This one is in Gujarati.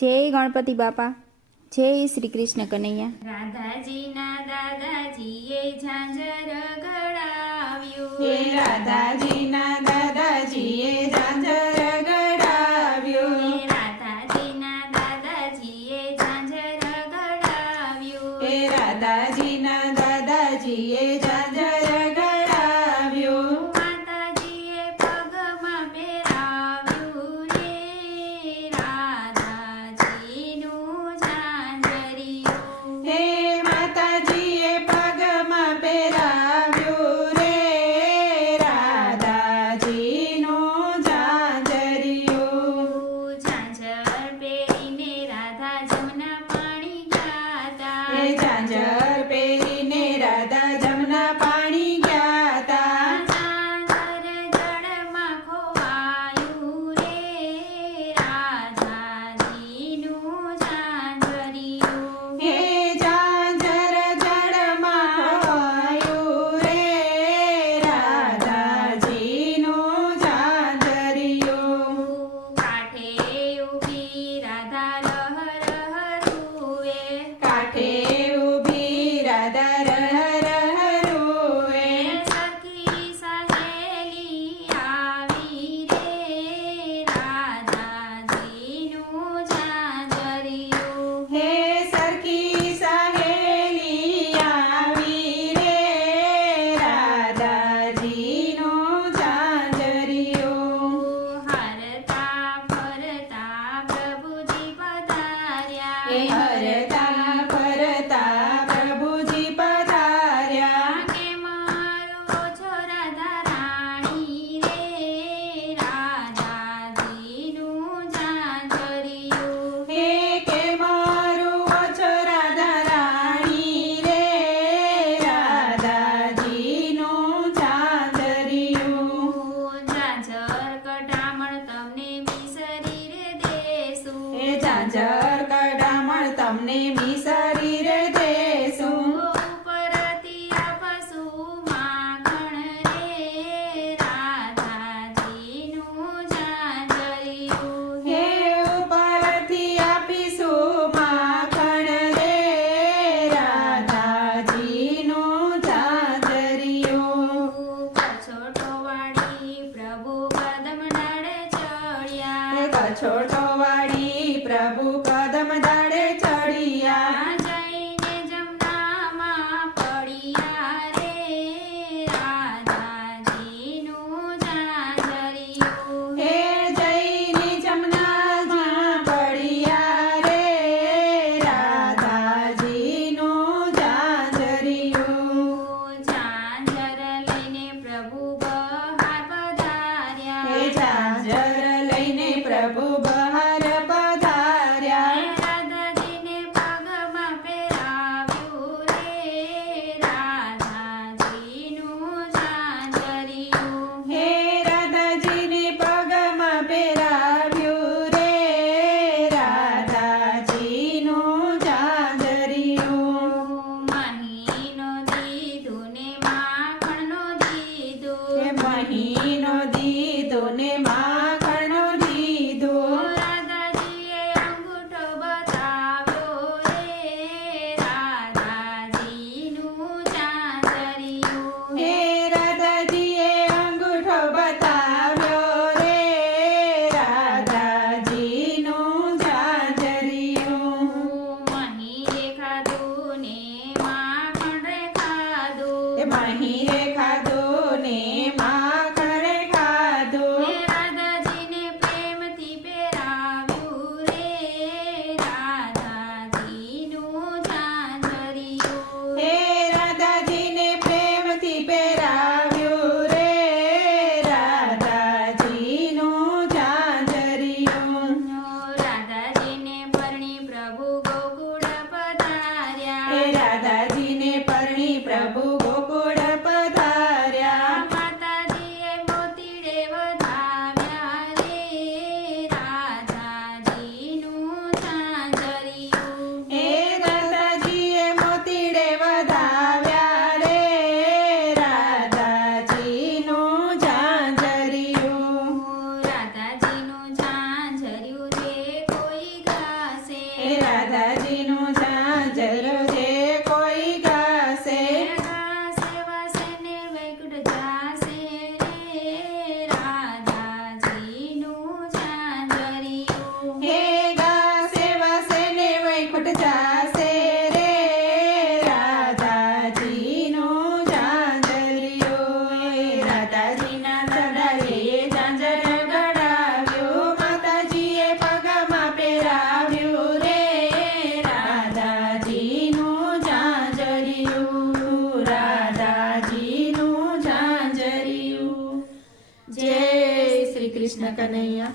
જય ગણપતિ બાપા, જય શ્રી કૃષ્ણ કનૈયા. રાધાજીના દાદાજીએ ઝાંઝર ગળાવ્યું. હે રાધાજીના દાદાજીએ ઝાંઝર ગળાવ્યું. હે રાધાજીના દાદાજીએ ઝાંઝર ગળાવ્યું. હે રાધાજીના દાદાજીએ ઝાંઝર ગળાવ્યું. માતાજીએ પગમાં પહેરાવ્યું રે રાધાજીનું ઝાંઝરિયું. હે માતાજીએ પગમાં પહેરાવ્યું રે રાધાજીનું ઝાંઝરિયું. ઝાંઝર પહેરીને રાધા જમના પાણી ગાતા. હે ઝાંઝર પહેરીને રાધા જમના પાણી ગયા તા. ઝાંઝર જળમાં ખોવાયું રે રાધાજીનું ઝાંઝરિયું. હે ઝાંઝર જળમાં ખોવાયું રે રાધાજીનું ઝાંઝરિયું. કાંઠે ઊભી રાધા રહરુએ. કાંઠે ઊભી રાધા રહરુએ. સખી સહેલી આવી રે રાધાજીનું ઝાંઝરિયું. હે સરખી સહેલી આવી રે રાધાજીનું ઝાંઝરિયું. હરતા ફરતા પ્રભુજી પધાર્યા. હે હરતા ફરતા પ્રભુજી પધાર્યા. કે મારો છો રાધા રાણી રે રાધાજીનું ઝાંઝરિયું. હે કે મારું ઓછો રાધા રાણી રે રાધાજીનું ઝાંઝરિયું. ઝાંઝર કઢામણ તમને વિસરી રે દેશું. હે ઝાંઝર કડામણ તમને મિસરી રે દેશું. ઉપરથી આપશું માખણ રે રાધાજીનું ઝાંઝરિયું. હે ઉપરથી આપીશું માખણ રે રાધાજીનું ઝાંઝરિયું. કછોટોવાળી પ્રભુ કદમ ડાળે હે ચડ્યા. કછોટોવાળી પ્રભુ કદમ દાડે ચડિયા. જઈને જમનામાં પડ્યા રે રાધાજીનું ઝાંઝરિયું. હે જૈની જમનામાં પડ્યા રે રાધાજીનું ઝાંઝરિયું. ઝાંઝર લઈને પ્રભુ બહાર પધાર્યા. હે ઝાંઝર લઈને પ્રભુ બહાર પધાર્યા. રાધાજીને પગમાં પહેરાવ્યું રે રાધાજીનું ઝાંઝરિયું. હે રાધાજીને પગમાં પહેરાવ્યું રે રાધાજીનું ઝાંઝરિયું. મહીનો દીધું ને માખણનો દીધું. હે મહીનો દીધો ને માખણનો દીધો. રાધાજીએ અંગૂઠો બતાવ્યો રે રાધાજીનું ઝાંઝરિયું. હે રાધાજીએ અંગૂઠો બતાવ્યો રે રાધાજીનું ઝાંઝરિયું. મહીએ ખાધું ને માખણ રે ખાધું. હે મહીએ ખાધું ને માખણે ખાધું. હે રાધા કનૈયા